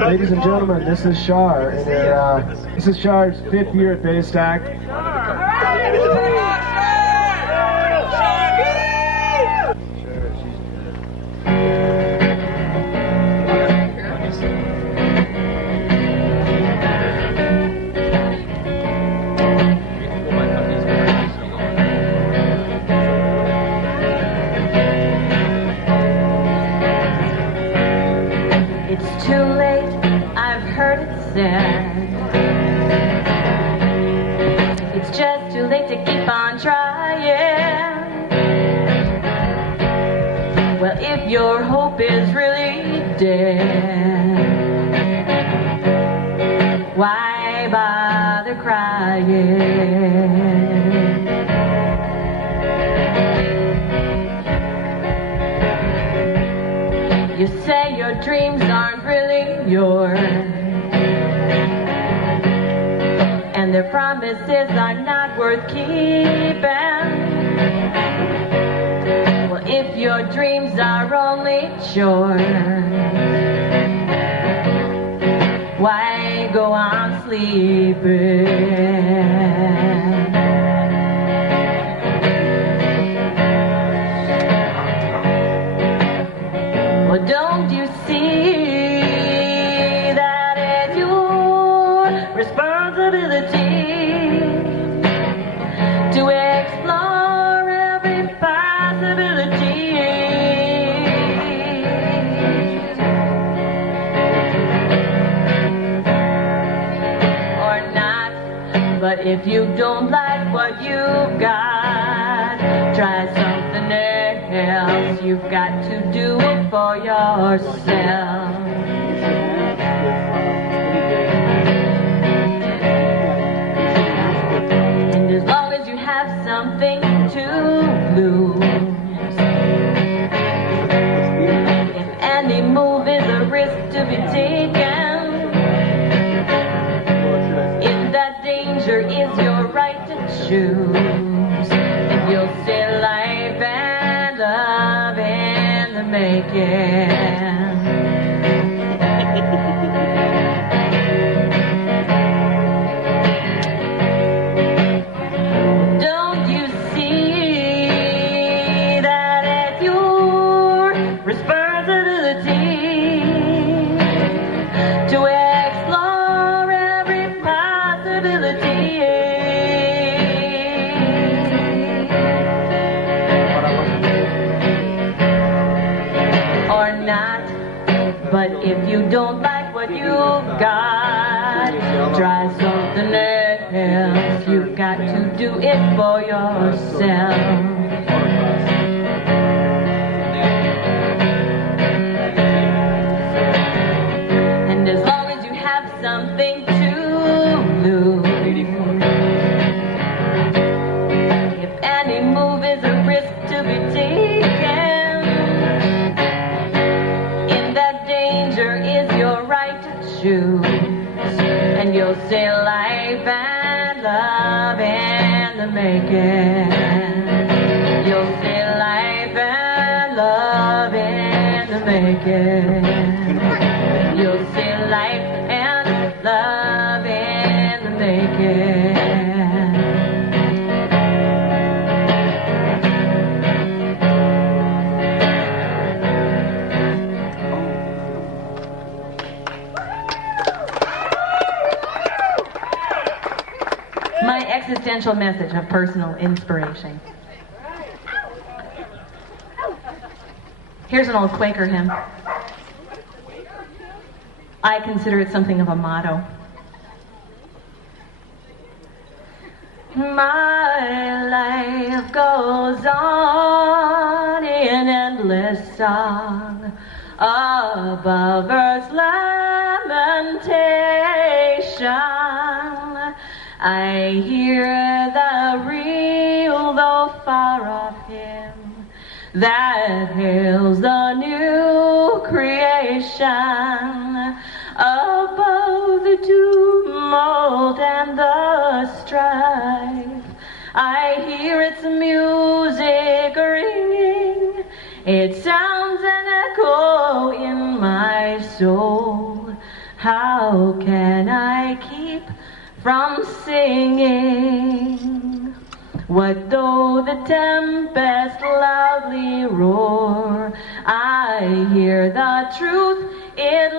Ladies and gentlemen, this is Char, and this is Char's 5th year at Bay Stack. It's too late, I've heard it said. It's just too late to keep on trying. Well, if your hope is really dead, why bother crying? You say your dreams aren't really yours, and their promises are not worth keeping. Well, if your dreams are only yours, why go on sleeping? Well, don't you see that it's your responsibility to explore every possibility? Or not, but if you don't like what you've got, try something else. You've got to do it for yourself. And as long as you have something to lose, if any move is a risk to be taken, if that danger is your right to choose, if you'll stay alive and love in the making. Don't you see that it's your responsibility to explore every possibility? Or not, but if you don't like what you've got, try something else. You've got to do it for yourself. And as long as you have something to lose, if any move is a risk to be taken, in that danger is your right to choose, and you'll stay alive and love in the making. You'll stay alive and love in the making. You'll stay alive and love in the making. My existential message of personal inspiration. Here's an old Quaker hymn. I consider it something of a motto. My life goes on in endless song above earth's lamentation. I hear the real though far off hymn that hails the new creation. Above the tumult and the strife, I hear its music ringing. It sounds an echo in my soul. How can I keep from singing? What though the tempest loudly roar? I hear the truth, it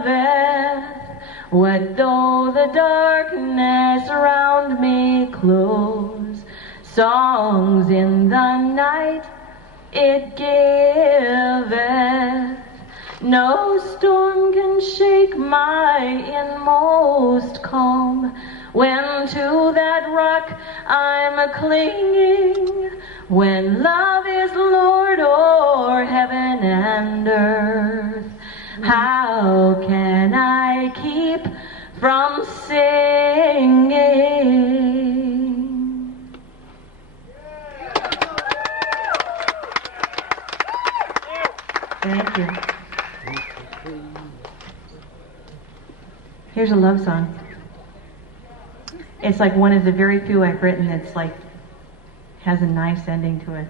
liveth. What though the darkness around me close? Songs in the night it giveth. No storm can shake my inmost calm, when to that rock I'm a-clinging, when love is Lord o'er heaven and earth. How can I keep from singing? Thank you. Here's a love song. It's like one of the very few I've written that's like has a nice ending to it.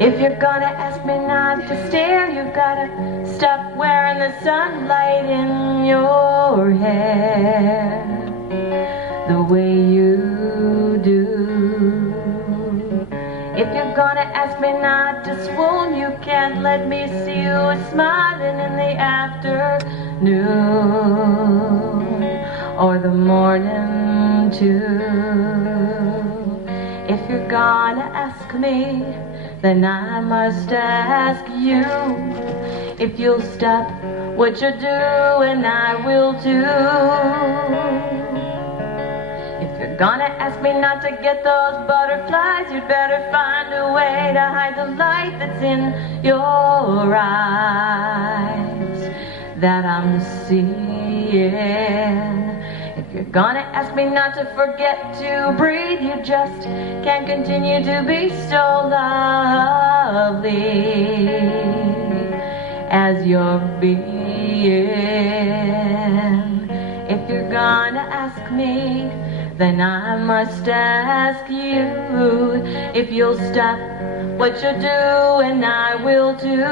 If you're gonna ask me not to stare, you've gotta stop wearing the sunlight in your hair the way you do. If you're gonna ask me not to swoon, you can't let me see you smiling in the afternoon or the morning too. If you're gonna ask me, then I must ask you if you'll stop what you're doing, I will too. If you're gonna ask me not to get those butterflies, you'd better find a way to hide the light that's in your eyes that I'm seeing. If you're gonna ask me not to forget to breathe, you just can't continue to be so lovely as you're being. If you're gonna ask me, then I must ask you if you'll stop what you're doing, I will too.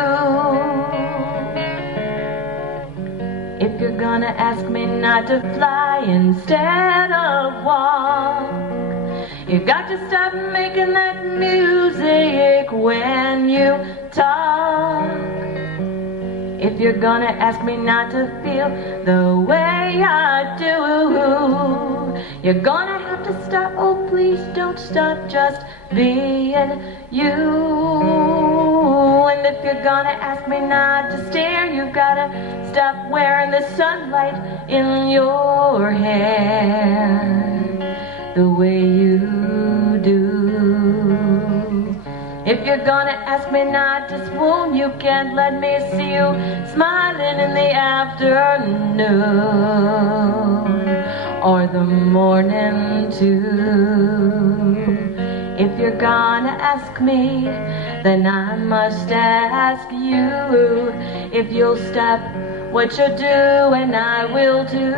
If you're gonna ask me not to fly instead of walk, you got to stop making that music when you talk. If you're gonna ask me not to feel the way I do, you're gonna have to stop. Oh, please don't stop just being you. And if you're gonna ask me not to stare, you've gotta stop wearing the sunlight in your hair the way you do. If you're gonna ask me not to swoon, you can't let me see you smiling in the afternoon or the morning too. If you're gonna ask me, then I must ask you if you'll stop what you're doing, I will too.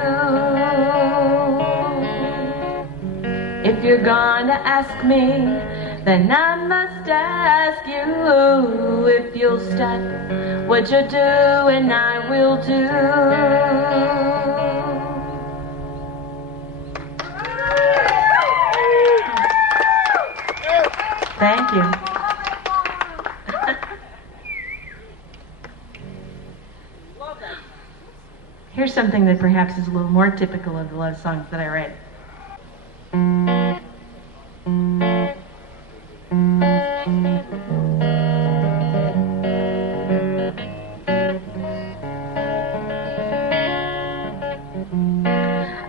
If you're gonna ask me, then I must ask you if you'll stop what you're doing, I will too. Thank you. Here's something that perhaps is a little more typical of the love songs that I write.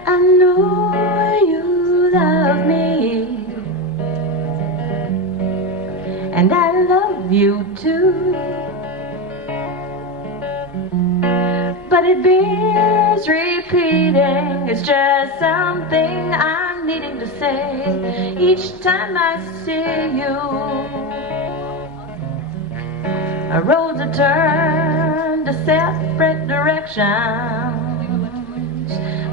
I know you love me, and I love you too, but it bears repeating. It's just something I'm needing to say each time I see you. Our roads are turned to separate directions,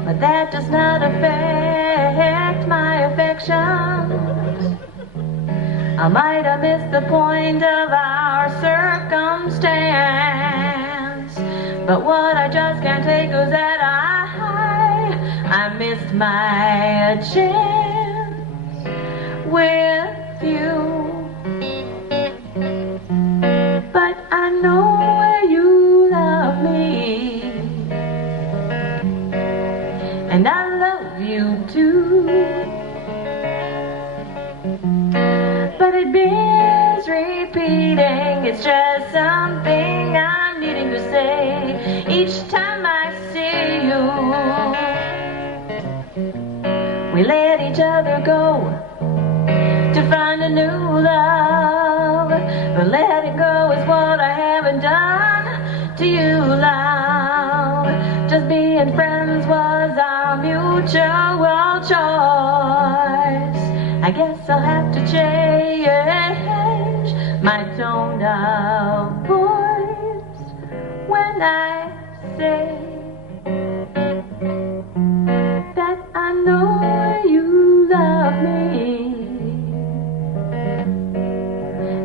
but that does not affect my affections. I might have missed the point of our circumstance, but what I just can't take is that I missed my chance with you. But I know you love me, and I love you too. But it bears repeating, it's just something I'm needing to say each time I see you. We let each other go to find a new love, but letting go is what I haven't done to you, love. Just being friends was our mutual choice. I guess I'll have to change my tone of voice when I say that I know you love me,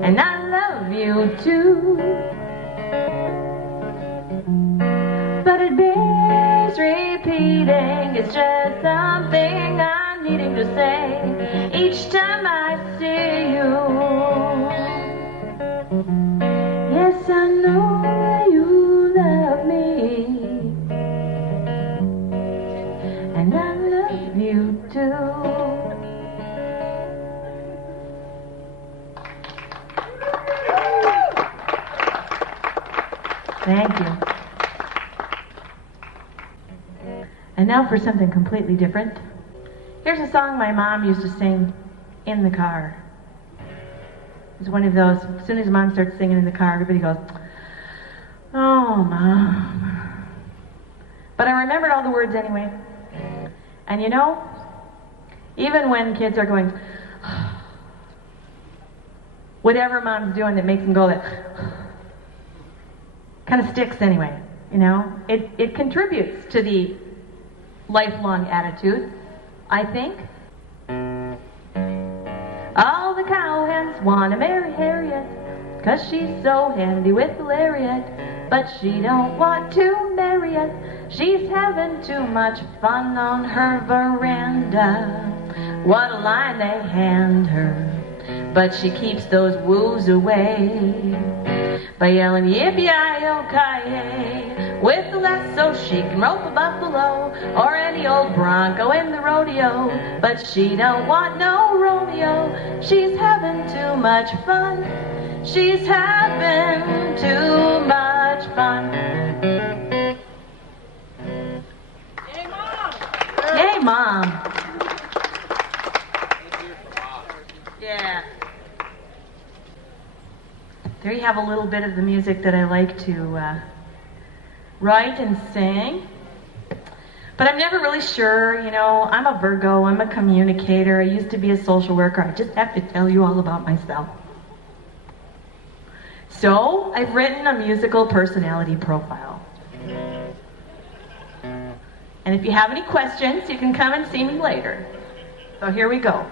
and I love you too. But it bears repeating, it's just something I'm needing to say each time I see you. Yes, I know you love me, and I love you too. Thank you. And now for something completely different. Here's a song my mom used to sing in the car. It's one of those, as soon as Mom starts singing in the car, everybody goes, "Oh, Mom." But I remembered all the words anyway. And you know, even when kids are going, whatever Mom's doing that makes them go that, kind of sticks anyway, you know? It contributes to the lifelong attitude, I think. All the cowhens want to marry Harriet, 'cause she's so handy with the lariat. But she don't want to marry us, she's having too much fun on her veranda. What a line they hand her, but she keeps those woos away by yelling yippee-yi-yo-ki-yay. With the lasso she can rope a buffalo or any old bronco in the rodeo. But she don't want no Romeo, she's having too much fun. She's having too much fun. Yay, Mom! Yay, Mom! Yeah. There you have a little bit of the music that I like to write and sing. But I'm never really sure, you know, I'm a Virgo, I'm a communicator, I used to be a social worker, I just have to tell you all about myself. So, I've written a musical personality profile. And if you have any questions, you can come and see me later. So here we go.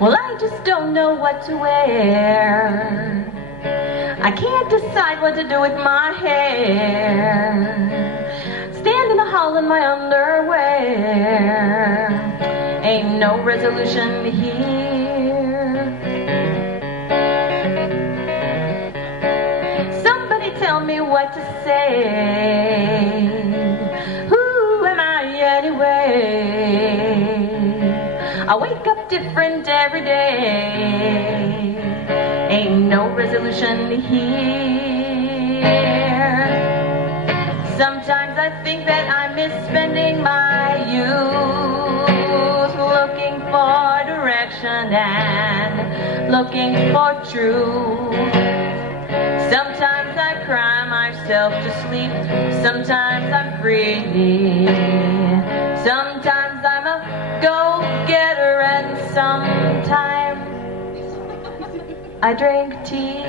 Well, I just don't know what to wear. I can't decide what to do with my hair. Stand in the hall in my underwear. Ain't no resolution here. Somebody tell me what to say. Who am I anyway? I wake up different every day. Ain't no resolution here. Sometimes I think that I miss spending my youth looking for direction and looking for truth. Sometimes I cry myself to sleep. Sometimes I'm free. Sometimes I'm a go-getter, and sometimes I drink tea.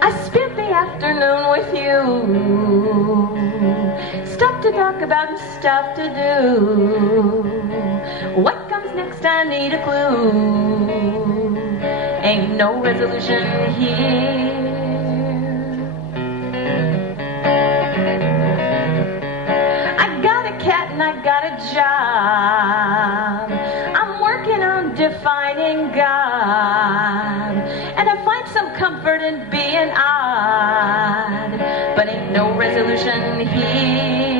I spent the afternoon with you. Stuff to talk about and stuff to do. What comes next? I need a clue. Ain't no resolution here. I got a cat and I got a job. I'm working on defining God, and I find some comfort in being odd, but ain't no resolution here.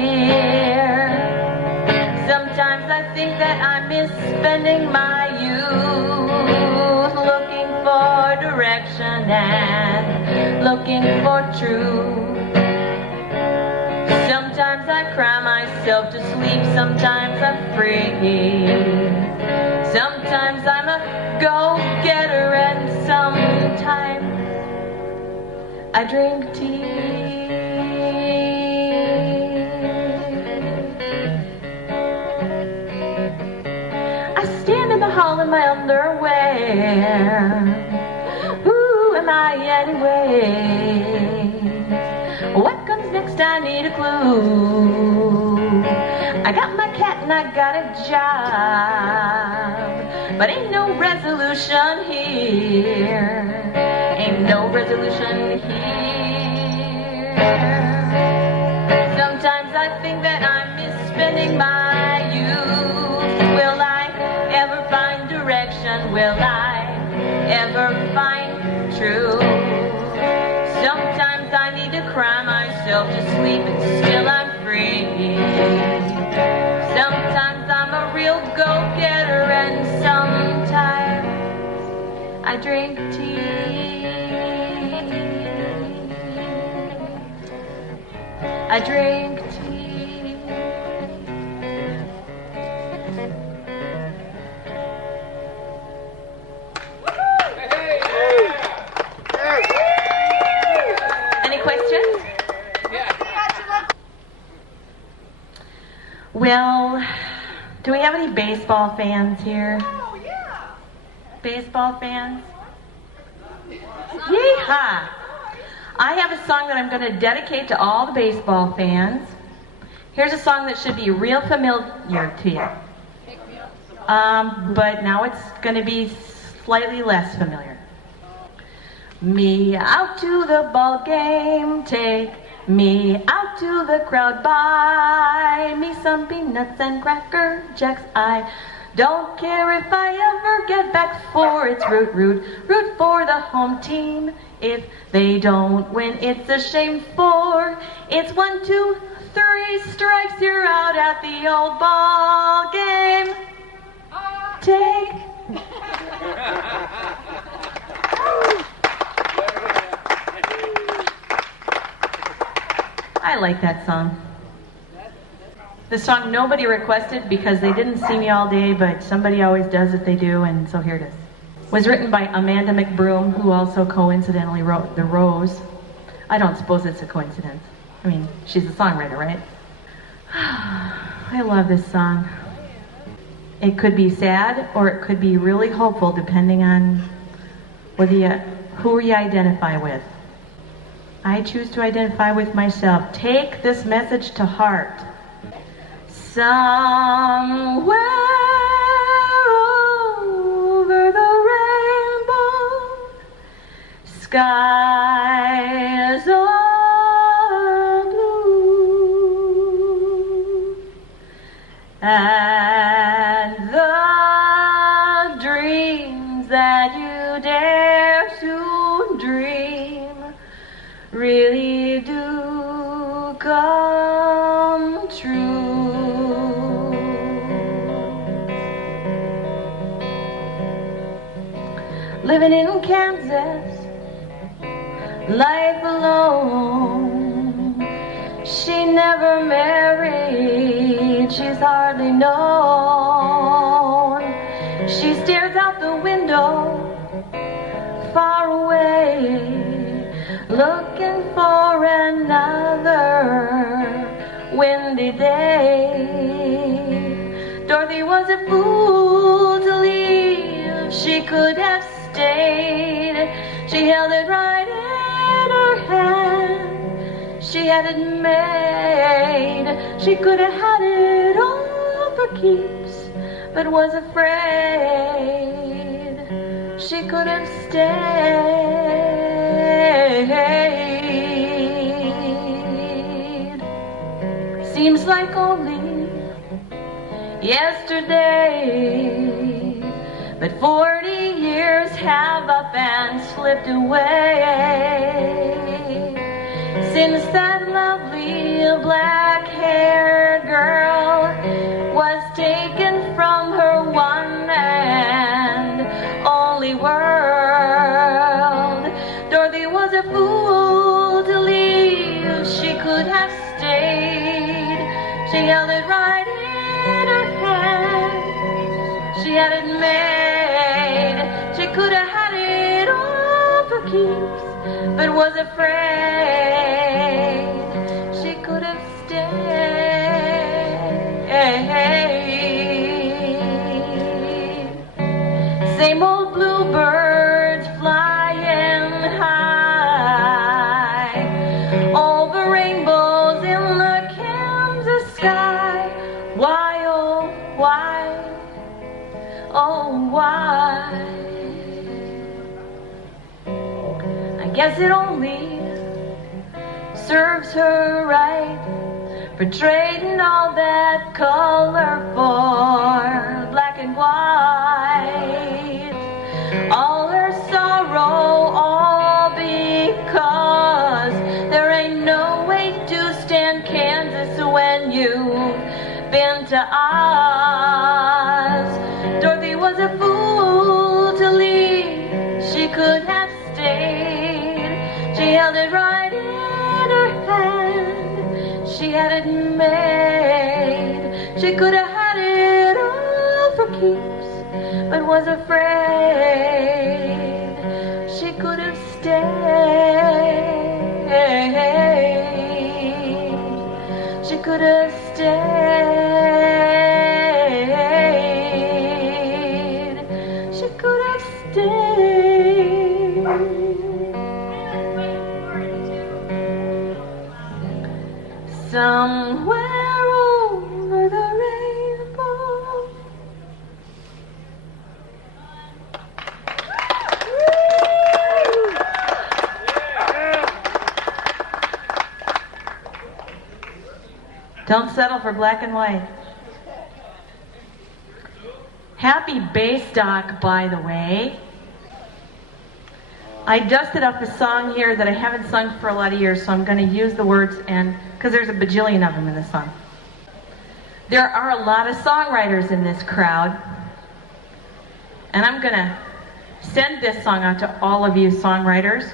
Sometimes I think that I'm misspending my youth, looking for direction and looking for truth. Sometimes I cry myself to sleep, sometimes I'm free. Sometimes I'm a go-getter and sometimes I drink tea. I stand in the hall in my underwear. Who am I anyway? What comes next? I need a clue. I got my cat and I got a job, but ain't no resolution here. Ain't no resolution here. Sometimes I think that I'm misspending my youth. Will I ever find direction? Will I ever find truth? Sometimes I need to cry myself to sleep and still I'm free. Sometimes I'm a real go-getter and sometimes I drink tea. I drink tea. Any questions? Well, do we have any baseball fans here? Oh, yeah. Baseball fans? Yeehaw! I have a song that I'm going to dedicate to all the baseball fans. Here's a song that should be real familiar to you. But now it's going to be slightly less familiar. Me out to the ball game, take me out to the crowd, buy me some peanuts and cracker jacks. I don't care if I ever get back, for it's root for the home team. If they don't win, it's a shame, for it's 1, 2, 3 strikes, you're out at the old ball game. Take I like that song. The song nobody requested because they didn't see me all day, but somebody always does if they do, and so here it is. It was written by Amanda McBroom, who also coincidentally wrote The Rose. I don't suppose it's a coincidence. I mean, she's a songwriter, right? I love this song. It could be sad or it could be really hopeful, depending on who you identify with. I choose to identify with myself. Take this message to heart. Somewhere over the rainbow, skies are blue, and the dreams that you dare to dream really do come true. Living in Kansas, life alone. She never married, she's hardly known. She stares out the window, far away, looking for another windy day. a fool to leave. She could have stayed. She held it right in her hand. She had it made. She could have had it all for keeps, but was afraid. She could have stayed. Seems like only yesterday, but 40 years have up and slipped away since that lovely black-haired girl was taken from her one and only world. Dorothy was a fool to leave. She could have stayed. She held it right in her hand. She had it made. She could have had it all for keeps, but was afraid. She could have stayed. Same old bluebirds flying high over rainbows in the Kansas sky. Why, oh, why, oh, why? I guess it only serves her right for trading all that color for black and white. All her sorrow, all because there ain't no way to stand Kansas when you've been to Oz. Dorothy was a fool to leave. She could have stayed. She held it right in her hand. She had it made. She could have had it all for keeps, but was afraid. She could have stayed. She could have stayed. She could have stayed. Somewhere over the rainbow. Don't settle for black and white. Happy Baystock, by the way. I dusted up a song here that I haven't sung for a lot of years, so I'm going to use the words, and because there's a bajillion of them in the song. There are a lot of songwriters in this crowd, and I'm going to send this song out to all of you songwriters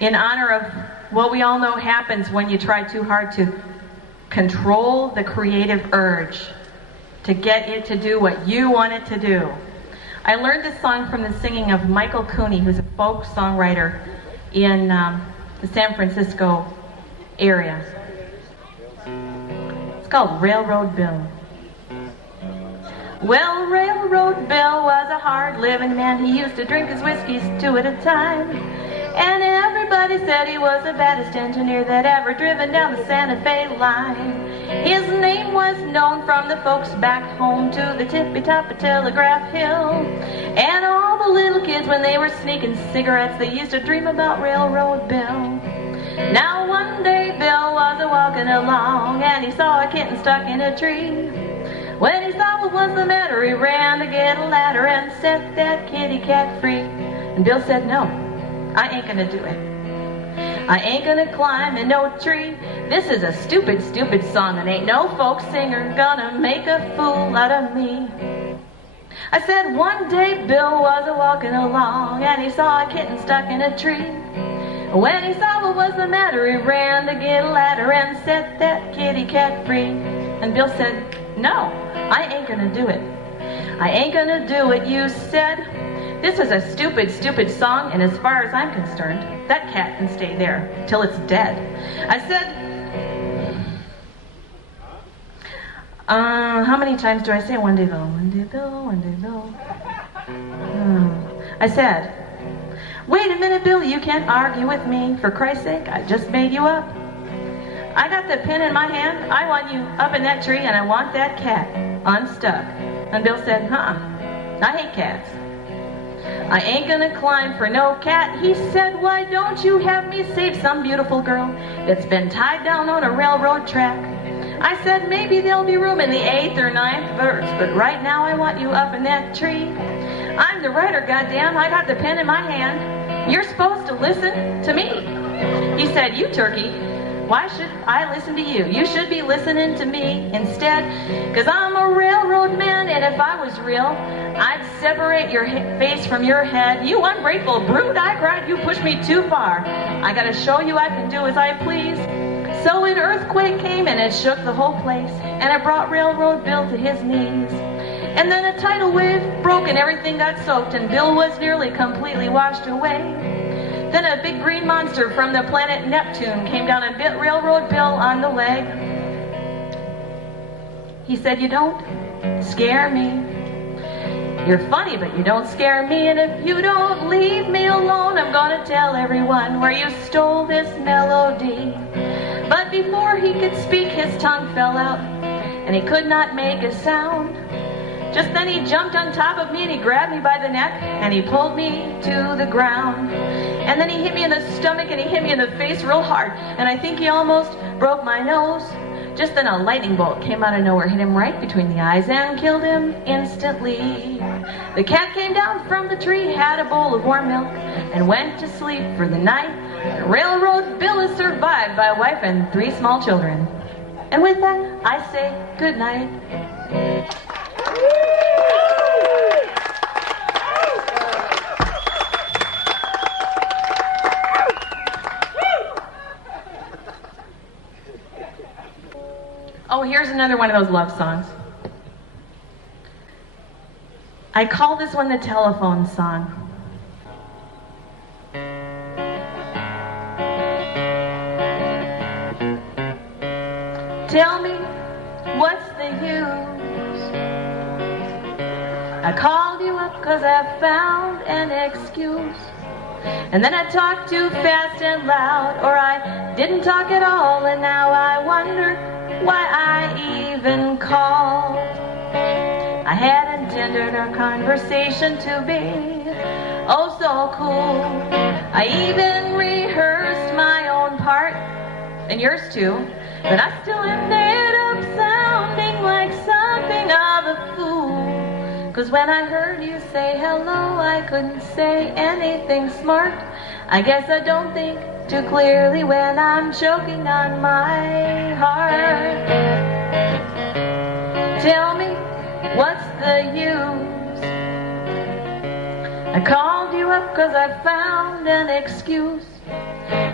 in honor of what we all know happens when you try too hard to control the creative urge to get it to do what you want it to do. I learned this song from the singing of Michael Cooney, who's a folk songwriter in the San Francisco area. It's called Railroad Bill. Well, Railroad Bill was a hard-living man. He used to drink his whiskeys 2 at a time. And everybody said he was the baddest engineer that ever driven down the Santa Fe line. His name was known from the folks back home to the tippy top of Telegraph Hill. And all the little kids, when they were sneaking cigarettes, they used to dream about Railroad Bill. Now one day Bill was a-walking along, and he saw a kitten stuck in a tree. When he saw what was the matter, he ran to get a ladder and set that kitty cat free. And Bill said, no, I ain't gonna do it. I ain't gonna climb in no tree. This is a stupid, stupid song, and ain't no folk singer gonna make a fool out of me. I said one day Bill was a-walking along, and he saw a kitten stuck in a tree. When he saw what was the matter, he ran to get a ladder and set that kitty cat free. And Bill said, no, I ain't gonna do it. I ain't gonna do it, you said. This is a stupid, stupid song, and as far as I'm concerned, that cat can stay there till it's dead. I said, How many times do I say one day though? One day though, one day though. I said, wait a minute, Bill, you can't argue with me. For Christ's sake, I just made you up. I got the pen in my hand. I want you up in that tree, and I want that cat unstuck. And Bill said, I hate cats. I ain't gonna climb for no cat. He said, why don't you have me save some beautiful girl that's been tied down on a railroad track? I said, maybe there'll be room in the 8th or 9th verse, but right now I want you up in that tree. I'm the writer, goddamn. I got the pen in my hand. You're supposed to listen to me. He said, you turkey, why should I listen to you? You should be listening to me instead, because I'm a railroad man, and if I was real, I'd separate your face from your head. You ungrateful brute, I cried, you pushed me too far. I gotta show you I can do as I please. So an earthquake came and it shook the whole place, and it brought Railroad Bill to his knees. And then a tidal wave broke and everything got soaked, and Bill was nearly completely washed away. Then a big green monster from the planet Neptune came down and bit Railroad Bill on the leg. He said, you don't scare me. You're funny, but you don't scare me. And if you don't leave me alone, I'm gonna tell everyone where you stole this melody. But before he could speak, his tongue fell out, and he could not make a sound. Just then he jumped on top of me and he grabbed me by the neck and he pulled me to the ground. And then he hit me in the stomach and he hit me in the face real hard, and I think he almost broke my nose. Just then a lightning bolt came out of nowhere, hit him right between the eyes and killed him instantly. The cat came down from the tree, had a bowl of warm milk, and went to sleep for the night. Railroad Bill is survived by a wife and 3 small children. And with that, I say good night. Oh, here's another one of those love songs. I call this one the telephone song. Tell me, what's the use? I called you up 'cause I found an excuse. And then I talked too fast and loud, or I didn't talk at all, and now I wonder why I even called. I had intended our conversation to be oh so cool. I even rehearsed my own part, and yours too, but I still ended up sounding like something of a fool. 'Cause when I heard you say hello, I couldn't say anything smart. I guess I don't think too clearly when I'm choking on my heart. Tell me, what's the use? I called you up 'cause I found an excuse.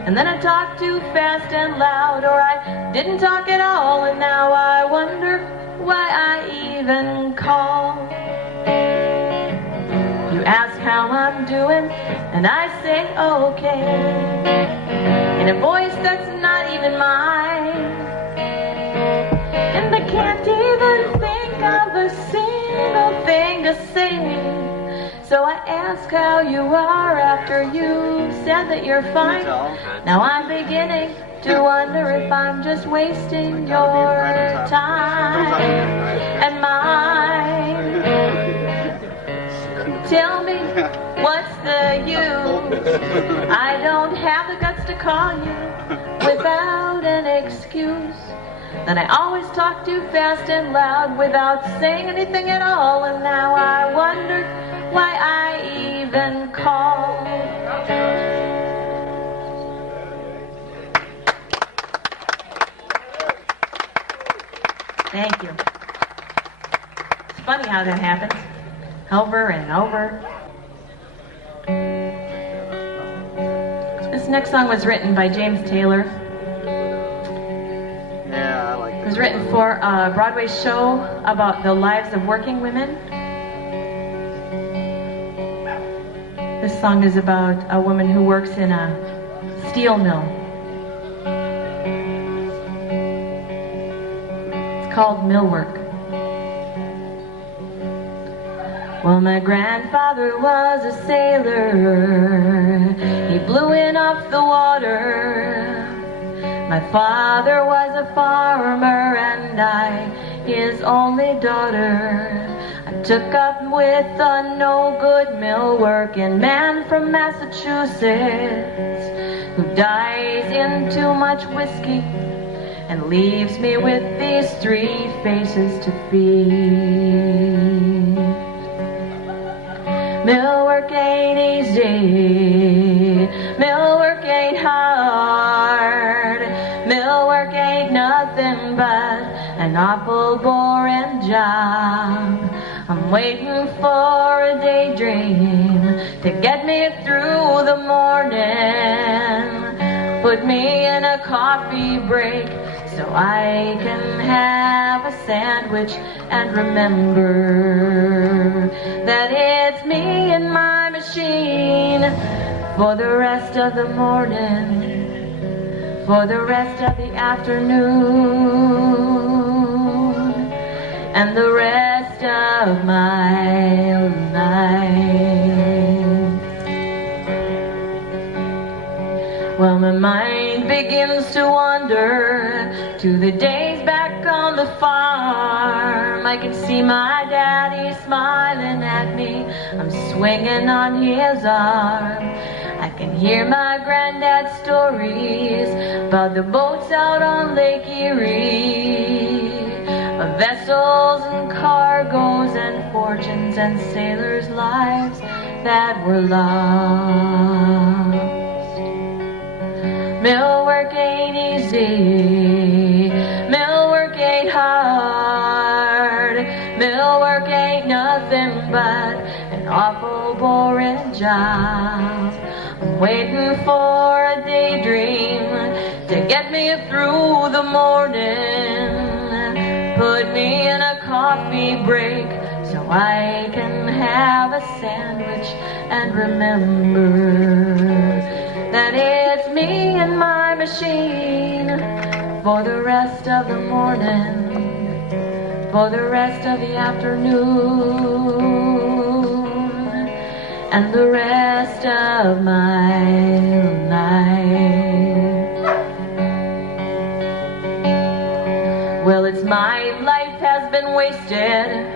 And then I talked too fast and loud, or I didn't talk at all, and now I wonder why I even called. You ask how I'm doing, and I say okay, in a voice that's not even mine. And I can't even think of a single thing to say. So I ask how you are after you said that you're fine. Now I'm beginning to wonder if I'm just wasting your time and mine. Tell me, what's the use? I don't have the guts to call you without an excuse. Then I always talk too fast and loud without saying anything at all, and now I wonder why I even called. Thank you. It's funny how that happens. Over and over. This next song was written by James Taylor. Yeah, I like it. It was written for a Broadway show about the lives of working women. This song is about a woman who works in a steel mill. It's called mill work. Well, my grandfather was a sailor. He blew in off the water. My father was a farmer and I, his only daughter. I took up with a no-good mill working man from Massachusetts who dies in too much whiskey and leaves me with these three faces to feed. Mill work ain't easy, mill work ain't hard, mill work ain't nothing but an awful boring job. I'm waiting for a daydream to get me through the morning, put me in a coffee break so I can have a sandwich and remember that it's me and my machine for the rest of the morning, for the rest of the afternoon, and the rest of my life. Well, my mind begins to wander to the days back on the farm. I can see my daddy smiling at me. I'm swinging on his arm. I can hear my granddad's stories about the boats out on Lake Erie, of vessels and cargoes and fortunes and sailors' lives that were lost. Mill work ain't easy, mill work ain't hard, mill work ain't nothing but an awful boring job. I'm waiting for a daydream to get me through the morning, put me in a coffee break so I can have a sandwich and remember that it's me and my machine for the rest of the morning, for the rest of the afternoon, and the rest of my life. Well, it's my life has been wasted,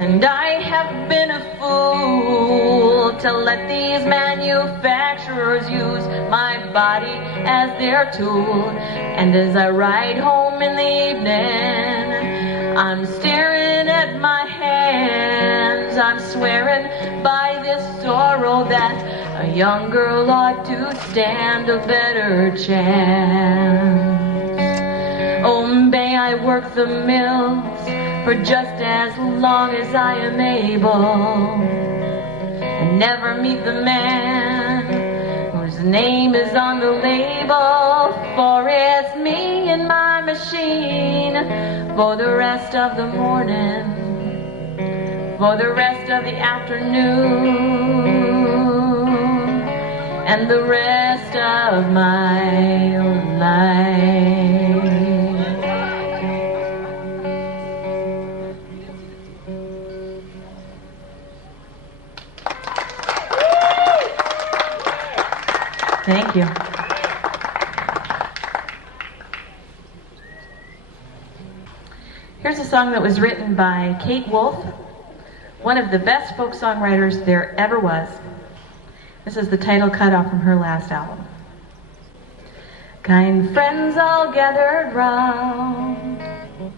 and I have been a fool to let these manufacturers use my body as their tool. And as I ride home in the evening, I'm staring at my hands. I'm swearing by this sorrow that a young girl ought to stand a better chance. Oh, may I work the mills for just as long as I am able, and never meet the man whose name is on the label, for it's me and my machine for the rest of the morning, for the rest of the afternoon, and the rest of my life. Thank you. Here's a song that was written by Kate Wolf, one of the best folk songwriters there ever was. This is the title cut off from her last album. Kind friends all gathered round,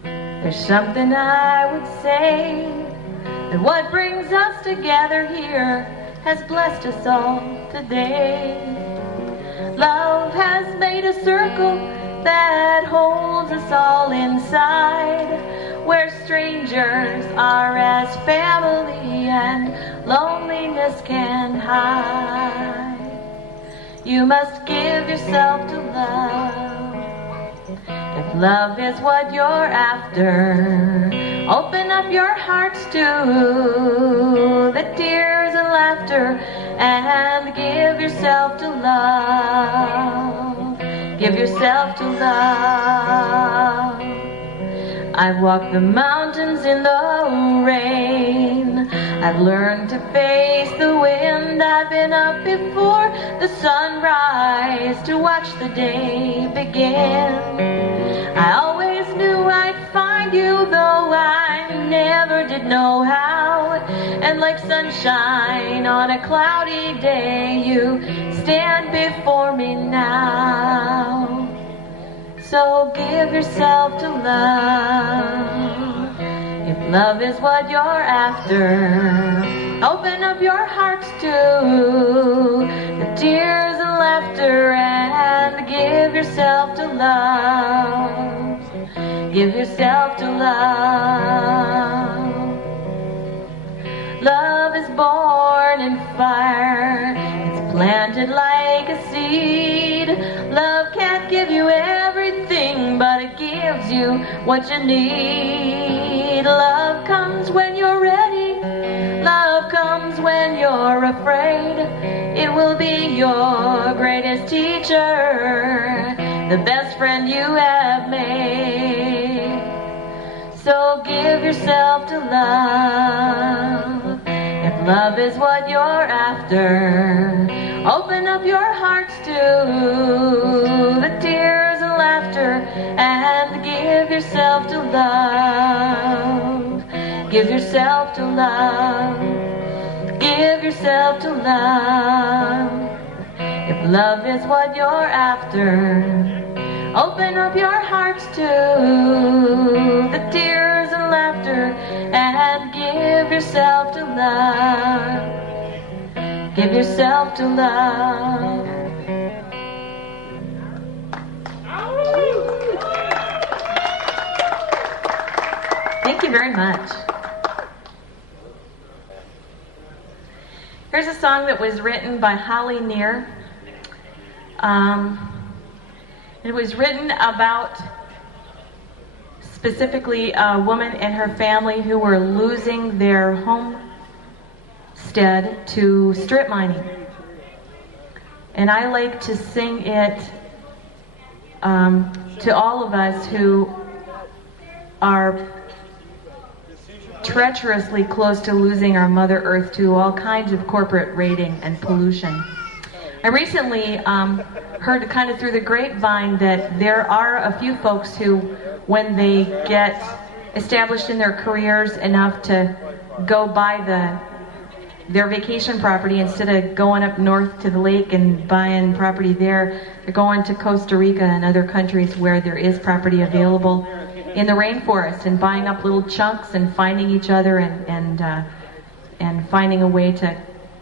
there's something I would say, that what brings us together here has blessed us all today. Love has made a circle that holds us all inside, where strangers are as family and loneliness can hide. You must give yourself to love, if love is what you're after. Open up your hearts to the tears and laughter, and give yourself to love. Give yourself to love. I've walked the mountains in the rain. I've learned to face the wind. I've been up before the sunrise to watch the day begin. I always knew I'd find you, though I never did know how. And like sunshine on a cloudy day, you stand before me now. So give yourself to love. If love is what you're after, open up your hearts to the tears and laughter, and give yourself to love. Give yourself to love. Love is born in fire. It's planted like a seed. Love can't give you everything, but it gives you what you need. Love comes when you're ready. Love comes when you're afraid. It will be your greatest teacher, the best friend you have made. So give yourself to love. If love is what you're after, open up your hearts to the tears and laughter, and give yourself to love. Give yourself to love. Give yourself to love. If love is what you're after, open up your hearts to the tears and laughter, and give yourself to love. Give yourself to love. Thank you very much. Here's a song that was written by Holly Near. It was written about specifically a woman and her family who were losing their homestead to strip mining. And I like to sing it to all of us who are treacherously close to losing our Mother Earth to all kinds of corporate raiding and pollution. I recently heard kind of through the grapevine that there are a few folks who, when they get established in their careers enough to go buy their vacation property, instead of going up north to the lake and buying property there, they're going to Costa Rica and other countries where there is property available in the rainforest and buying up little chunks and finding each other and finding a way to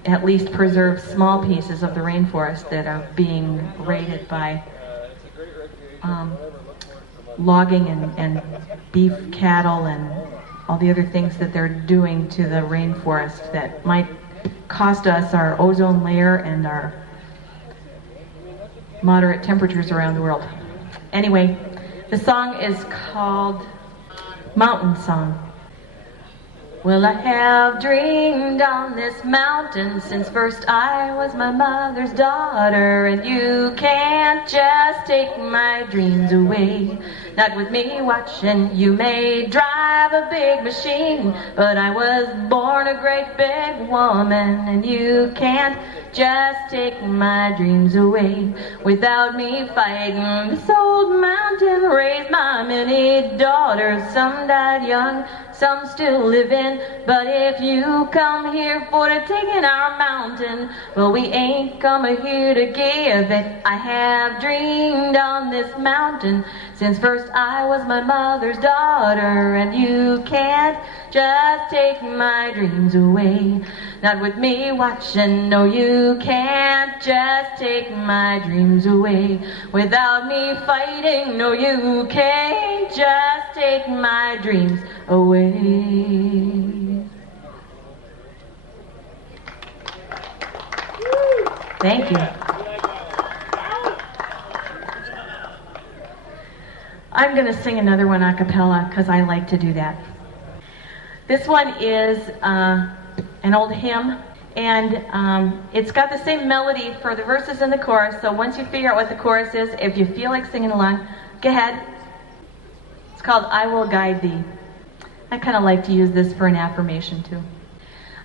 at least preserve small pieces of the rainforest that are being raided by logging and beef cattle and all the other things that they're doing to the rainforest that might cost us our ozone layer and our moderate temperatures around the world. Anyway, the song is called Mountain Song. Well, I have dreamed on this mountain since first I was my mother's daughter, and you can't just take my dreams away. Not with me watching. You may drive a big machine, but I was born a great big woman, and you can't just take my dreams away without me fighting. This old mountain raised my many daughters. Some died young, some still living. But if you come here for the taking our mountain, well, we ain't come here to give it. I have dreamed on this mountain since first I was my mother's daughter, and you can't just take my dreams away. Not with me watching. No, you can't just take my dreams away without me fighting. No, you can't just take my dreams away. Thank you. I'm going to sing another one a cappella because I like to do that. This one is an old hymn, and it's got the same melody for the verses and the chorus, so once you figure out what the chorus is, if you feel like singing along, go ahead. It's It's called I Will Guide Thee. I kind of like to use this for an affirmation too.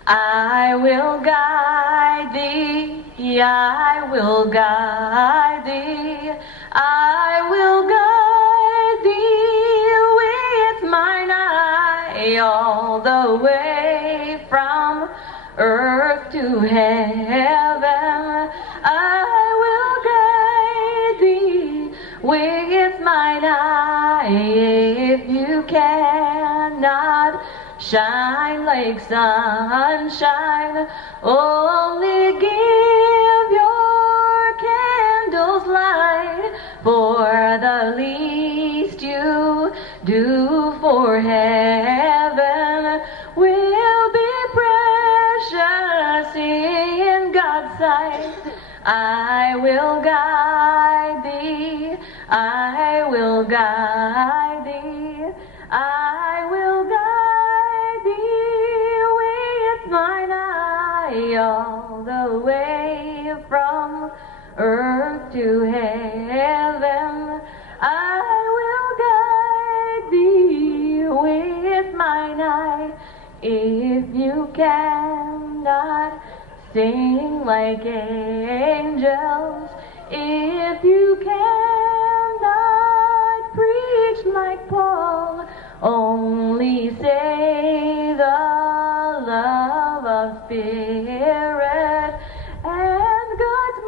I will guide thee, I will guide thee, I will guide thee with mine eye all the way from earth to heaven. I will guide thee with mine eye. If you cannot shine like sunshine, only give your candles light, for the least you do for heaven will be precious in God's sight. I will guide thee, I will guide thee, I will guide thee with mine eye all the way from earth to heaven. I will guide thee with mine eye. If you cannot sing like angels, if you cannot preach like Paul, only say the love of Spirit, and God's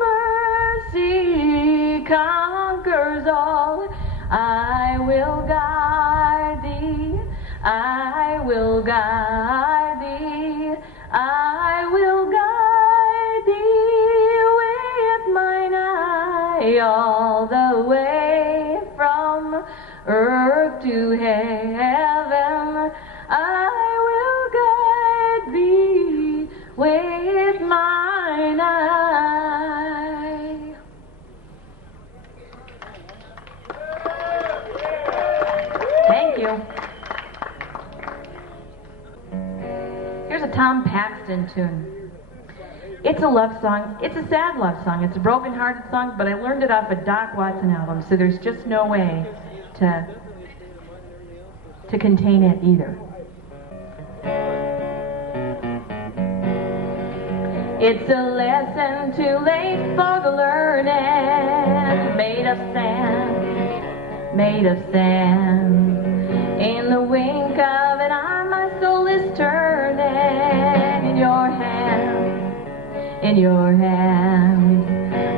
mercy conquers all. I will guide thee, I will guide thee, I will guide thee with mine eye all the way from earth to heaven. I will guide thee with mine eye. Thank you. Here's a Tom Paxton tune. It's a love song. It's a sad love song. It's a broken-hearted song, but I learned it off a Doc Watson album, so there's just no way to contain it either. It's a lesson too late for the learning, made of sand, made of sand. In the wink of an eye, my soul is turning in your hand, in your hand.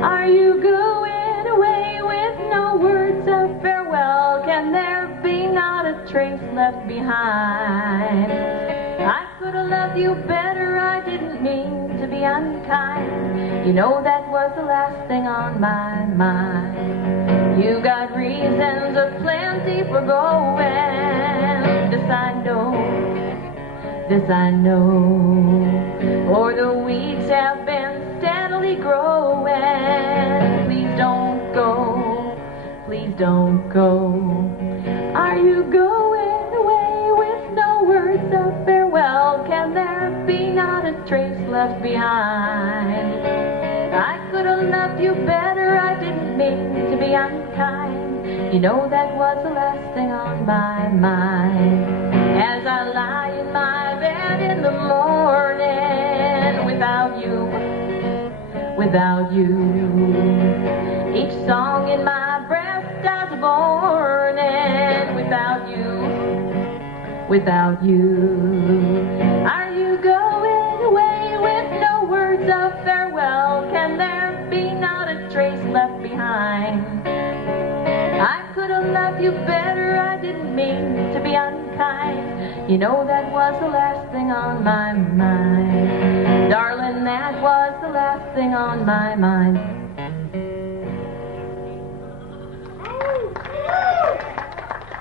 Are you going away with no words of farewell? Can there be not a trace left behind? I could have loved you better, I didn't mean to be unkind. You know that was the last thing on my mind. You got reasons aplenty for going. This I know, this I know. For the weeds have been steadily growing. Please don't go, please don't go. Are you going away with no words of farewell? Can there be not a trace left behind? I could have loved you better, I didn't mean to be unkind. You know that was the last thing on my mind. As I lie in my bed in the morning, without you, without you, each song in my breast dies a mourning. Without you, without you. Are you going away with no words of farewell? Can there be not a trace left behind? I could have loved you better, I didn't mean to be unkind. You know that was the last thing on my mind. Darling, that was the last thing on my mind.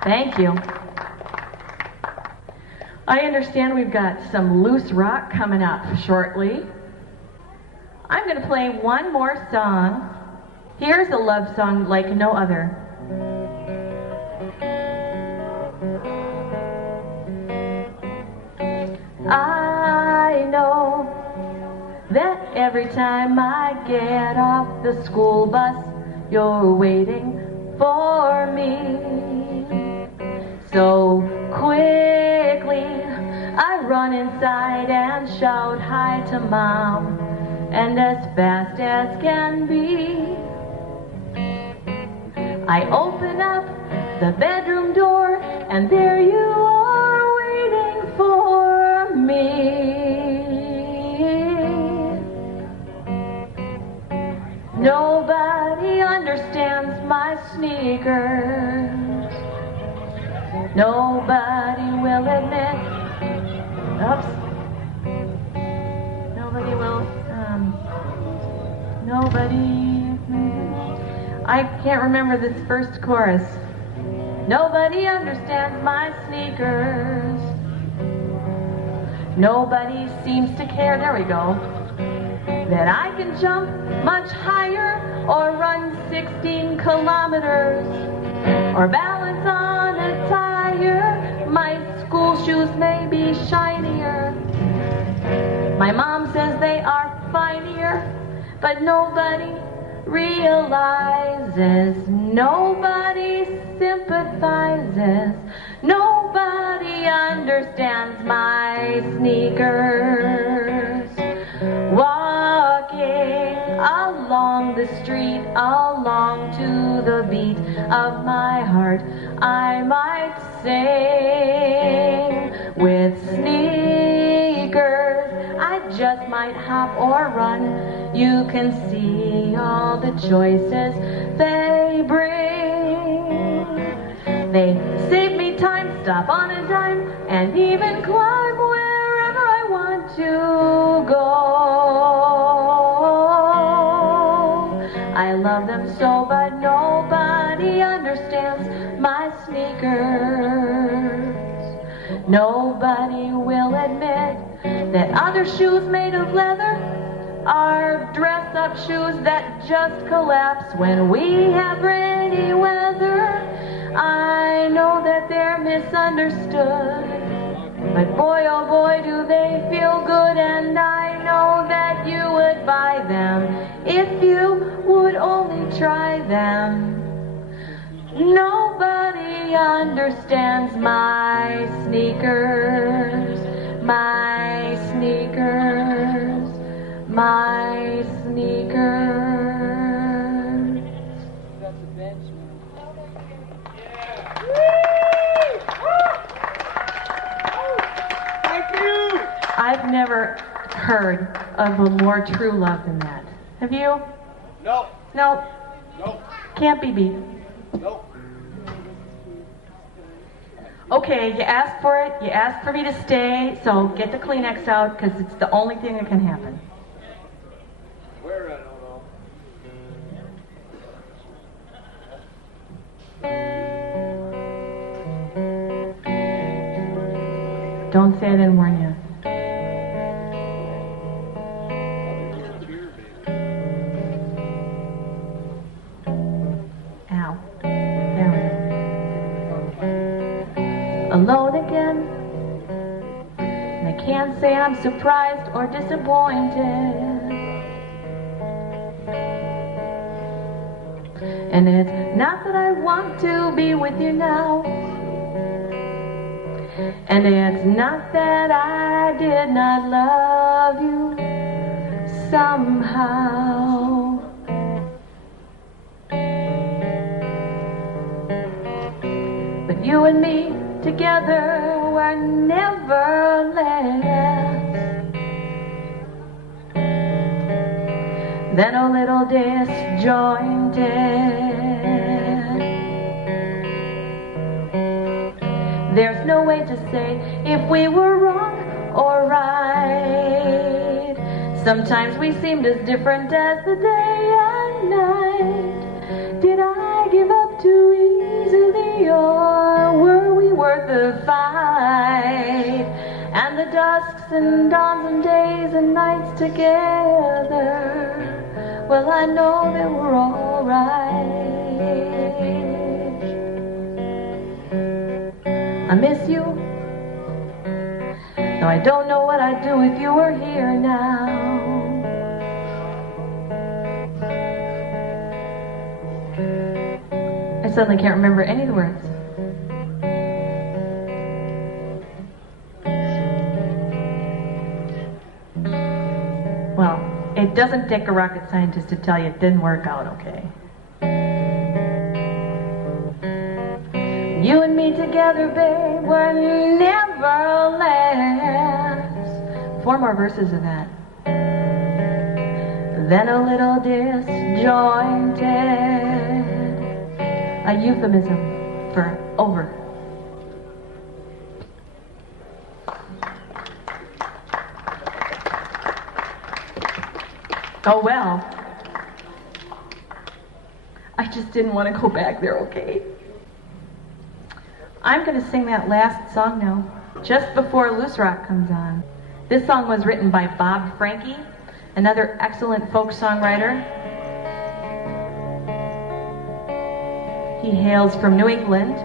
Thank you. I understand we've got some loose rock coming up shortly. I'm going to play one more song. Here's a love song like no other. I know that every time I get off the school bus, you're waiting for me. So quickly I run inside and shout hi to Mom, and as fast as can be I open up the bedroom door, and there you are waiting for me. Nobody understands my sneakers. Nobody will admit. Oops. Nobody will. I can't remember this first chorus. Nobody understands my sneakers. Nobody seems to care. There we go. That I can jump much higher or run 16 kilometers or balance on a tire. My school shoes may be shinier. My mom says they are finier, but nobody realizes, nobody sympathizes, nobody understands my sneakers. Walking along the street, along to the beat of my heart, I might sing. With sneakers I just might hop or run. You can see all the choices they bring. They save me time, stop on a dime, and even climb wherever I want to go. I love them so, but nobody understands my sneakers. Nobody will admit that other shoes made of leather are dress-up shoes that just collapse when we have rainy weather. I know that they're misunderstood, but boy, oh boy, do they feel good, and I know that you would buy them if you would only try them. Nobody understands my sneakers, my sneakers, my sneakers. That's a bench, man. Thank you! I've never heard of a more true love than that. Have you? No. No. No. Can't be beat. No. Okay, you asked for it, you asked for me to stay, so get the Kleenex out, because it's the only thing that can happen. Where, I don't know. Don't say I didn't warn you. Ow. There we go. Alone again. And I can't say I'm surprised or disappointed. And it's not that I want to be with you now. And it's not that I did not love you somehow. But you and me together were never less than a little disjointed. There's no way to say if we were wrong or right. Sometimes we seemed as different as the day and night. Did I give up too easily, or were we worth the fight? And the dusks and dawns and days and nights together, well, I know they were all right. I miss you, though I don't know what I'd do if you were here now. I suddenly can't remember any of the words. It doesn't take a rocket scientist to tell you it didn't work out okay. You and me together, babe, were never less. 4 more verses of that. Then a little disjointed. A euphemism for over. Oh well. I just didn't want to go back there, okay? I'm going to sing that last song now, just before Loose Rock comes on. This song was written by Bob Franke, another excellent folk songwriter. He hails from New England.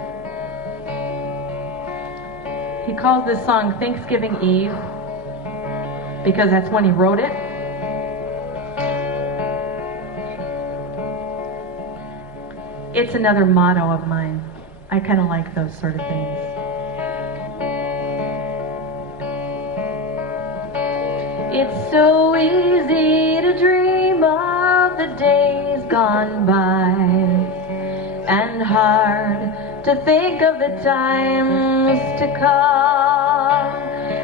He calls this song Thanksgiving Eve because that's when he wrote it. It's another motto of mine. I kind of like those sort of things. It's so easy to dream of the days gone by, and hard to think of the times to come,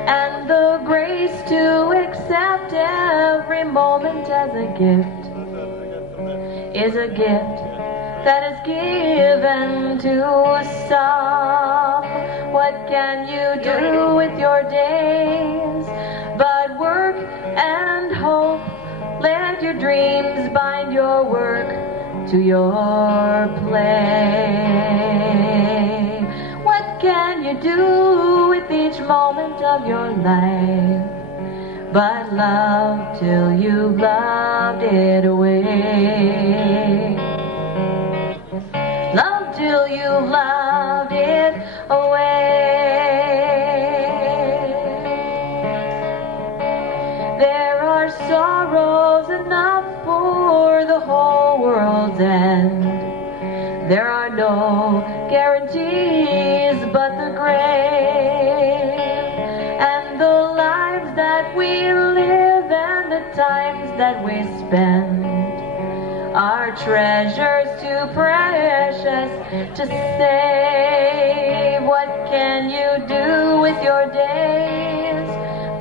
and the grace to accept every moment as a gift is a gift that is given to some. What can you do with your days but work and hope? Let your dreams bind your work to your play. What can you do with each moment of your life but love till you've loved it away? Love till you've loved it away. There are sorrows enough for the whole world's end. There are no guarantees but the grave. And the lives that we live and the times that we spend are treasures too precious to save. What can you do with your days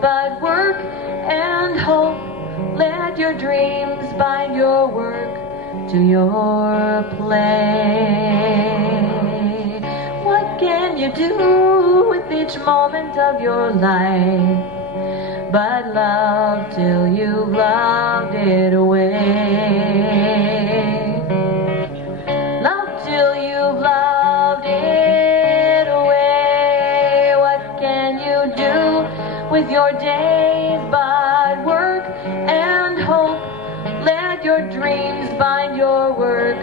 but work and hope? Let your dreams bind your work to your play. What can you do with each moment of your life but love till you've loved it away? Love till you've loved it away. What can you do with your days but work and hope? Let your dreams bind your work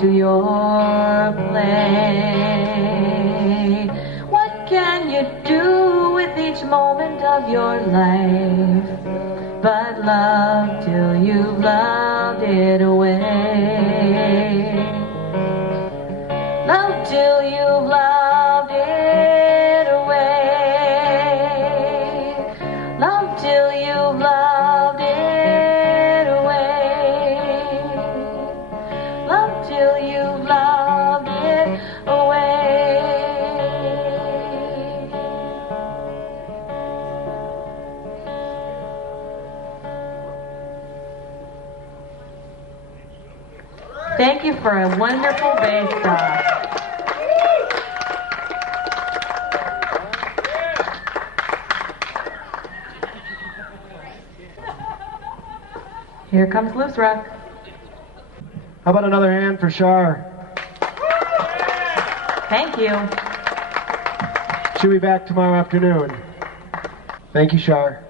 to your play. What can you do with each moment of your life but love till you've loved it away? Love till you've loved it away. Love till you've loved it away. Love till you've loved it away. Thank you for a wonderful bass song. Here comes Loose Rock. How about another hand for Char? Thank you. She'll be back tomorrow afternoon. Thank you, Char.